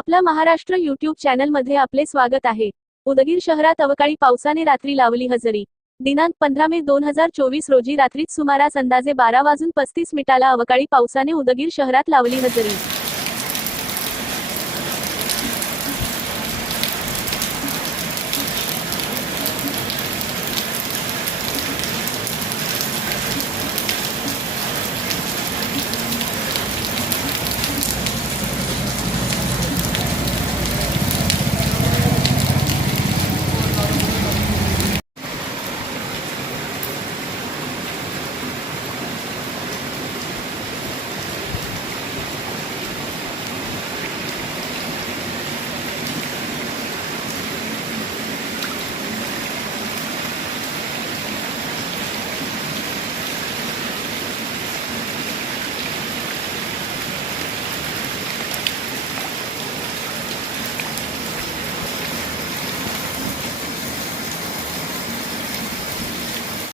आपला महाराष्ट्र युट्यूब चॅनलमध्ये आपले स्वागत आहे. उदगीर शहरात अवकाळी पावसाने रात्री लावली हजेरी. दिनांक पंधरा मे दोन हजार चोवीस रोजी रात्रीत सुमारास अंदाजे बारा वाजून पस्तीस मिनिटाला अवकाळी पावसाने उदगीर शहरात लावली हजेरी.